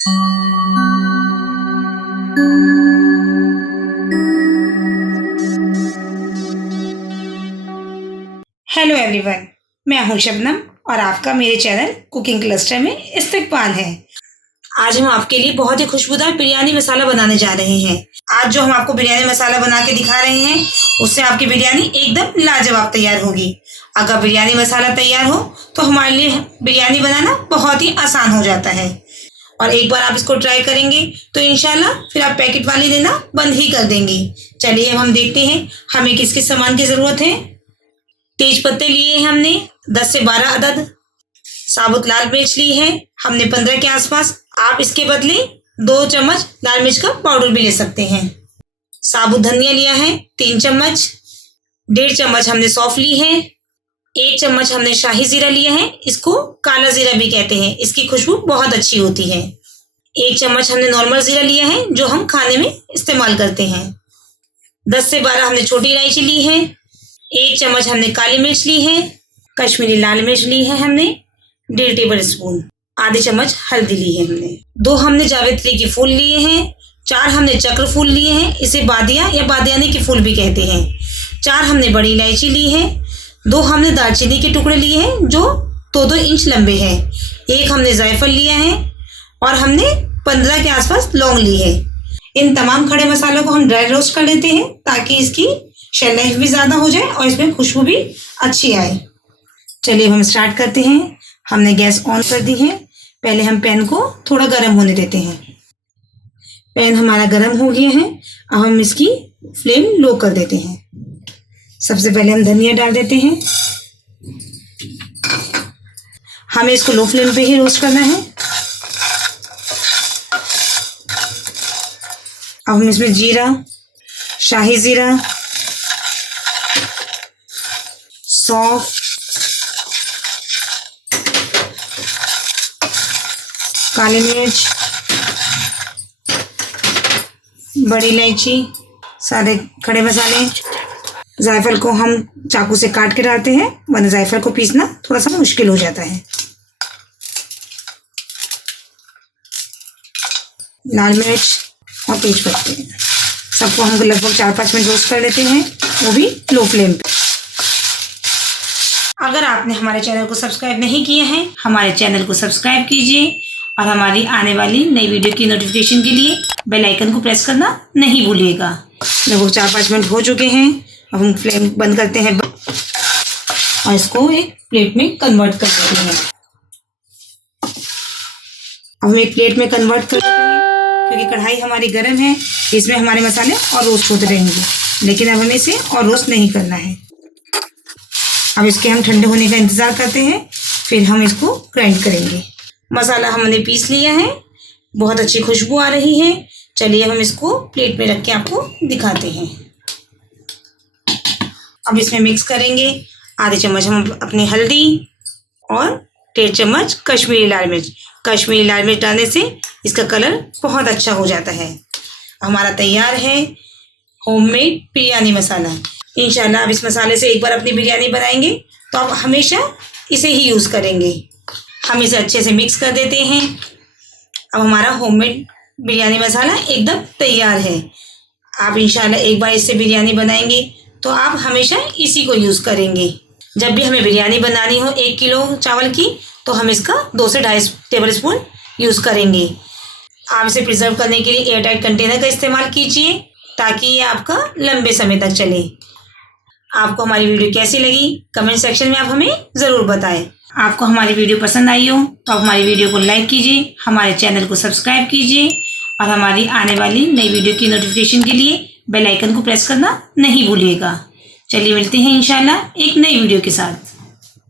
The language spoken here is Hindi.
हेलो एवरीवन, मैं हूं शबनम और आपका मेरे चैनल कुकिंग क्लस्टर में इस्तकबाल है। आज हम आपके लिए बहुत ही खुशबूदार बिरयानी मसाला बनाने जा रहे हैं। आज जो हम आपको बिरयानी मसाला बना के दिखा रहे हैं उससे आपकी बिरयानी एकदम लाजवाब तैयार होगी। अगर बिरयानी मसाला तैयार हो तो हमारे लिए बिरयानी बनाना बहुत ही आसान हो जाता है और एक बार आप इसको ट्राई करेंगे तो इंशाल्लाह फिर आप पैकेट वाली लेना बंद ही कर देंगे। चलिए अब हम देखते हैं हमें किस किस सामान की ज़रूरत है। तेज पत्ते लिए हैं हमने 10 से 12 अदद। साबुत लाल मिर्च ली है हमने 15 के आसपास। आप इसके बदले 2 चम्मच लाल मिर्च का पाउडर भी ले सकते हैं। साबुत धनिया लिया है 3 चम्मच। 1.5 चम्मच हमने सौंफ ली है। 1 चम्मच हमने शाही जीरा लिया है, इसको काला जीरा भी कहते हैं, इसकी खुशबू बहुत अच्छी होती है। 1 चम्मच हमने नॉर्मल जीरा लिया है जो हम खाने में इस्तेमाल करते हैं। 10 से 12 हमने छोटी इलायची ली है। 1 चम्मच हमने काली मिर्च ली है। कश्मीरी लाल मिर्च ली है हमने 1.5 टेबल स्पून। आधे चम्मच हल्दी ली है हमने। 2 हमने जावित्री के फूल लिए हैं। 4 हमने चक्र फूल लिए हैं, इसे बादिया या बादियानी के फूल भी कहते हैं। 4 हमने बड़ी इलायची ली है। 2 हमने दालचीनी के टुकड़े लिए हैं जो 2-2 इंच लंबे हैं। 1 हमने जायफल लिया है और हमने 15 के आसपास लौंग ली है। इन तमाम खड़े मसालों को हम ड्राई रोस्ट कर लेते हैं ताकि इसकी शेल लाइफ भी ज़्यादा हो जाए और इसमें खुशबू भी अच्छी आए। चलिए हम स्टार्ट करते हैं। हमने गैस ऑन कर दी है। पहले हम पैन को थोड़ा गर्म होने देते हैं। पैन हमारा गर्म हो गया है। अब हम इसकी फ्लेम लो कर देते हैं। सबसे पहले हम धनिया डाल देते हैं। हमें इसको लो फ्लेम पे ही रोस्ट करना है। अब हम इसमें जीरा, शाही जीरा, सौंफ, काली मिर्च, बड़ी इलायची, सारे खड़े मसाले, जायफल को हम चाकू से काट के डालते हैं वरना जायफल को पीसना थोड़ा सा मुश्किल हो जाता है। लाल मिर्च और तेज पत्ते, सबको हम लगभग 4-5 मिनट रोस्ट कर लेते हैं, वो भी लो फ्लेम पे। अगर आपने हमारे चैनल को सब्सक्राइब नहीं किया है, हमारे चैनल को सब्सक्राइब कीजिए और हमारी आने वाली नई वीडियो की नोटिफिकेशन के लिए बेल आइकन को प्रेस करना नहीं भूलिएगा। लगभग 4-5 मिनट हो चुके हैं। अब हम फ्लेम बंद करते हैं और इसको एक प्लेट में कन्वर्ट कर देते हैं। अब हम एक प्लेट में कन्वर्ट कर देते हैं क्योंकि कढ़ाई हमारी गर्म है, इसमें हमारे मसाले और रोस्ट होते रहेंगे, लेकिन अब हमें इसे और रोस्ट नहीं करना है। अब इसके हम ठंडे होने का इंतज़ार करते हैं, फिर हम इसको ग्राइंड करेंगे। मसाला हमने पीस लिया है, बहुत अच्छी खुशबू आ रही है। चलिए हम इसको प्लेट में रख के आपको दिखाते हैं। अब इसमें मिक्स करेंगे आधे चम्मच हम अपनी हल्दी और 1.5 चम्मच कश्मीरी लाल मिर्च। कश्मीरी लाल मिर्च डालने से इसका कलर बहुत अच्छा हो जाता है। हमारा तैयार है होममेड बिरयानी मसाला। इंशाल्लाह आप इस मसाले से एक बार अपनी बिरयानी बनाएंगे तो आप हमेशा इसे ही यूज़ करेंगे। हम इसे अच्छे से मिक्स कर देते हैं। अब हमारा होममेड बिरयानी मसाला एकदम तैयार है। आप इंशाल्लाह एक बार इससे बिरयानी बनाएंगे तो आप हमेशा इसी को यूज़ करेंगे। जब भी हमें बिरयानी बनानी हो 1 किलो चावल की तो हम इसका 2 से 2.5 टेबल स्पून यूज़ करेंगे। आप इसे प्रिजर्व करने के लिए एयरटाइट कंटेनर का इस्तेमाल कीजिए ताकि ये आपका लंबे समय तक चले। आपको हमारी वीडियो कैसी लगी कमेंट सेक्शन में आप हमें ज़रूर बताएं। आपको हमारी वीडियो पसंद आई हो तो आप हमारी वीडियो को लाइक कीजिए, हमारे चैनल को सब्सक्राइब कीजिए और हमारी आने वाली नई वीडियो की नोटिफिकेशन के लिए बेल आइकन को प्रेस करना नहीं भूलिएगा। चलिए मिलते हैं इंशाल्लाह एक नई वीडियो के साथ।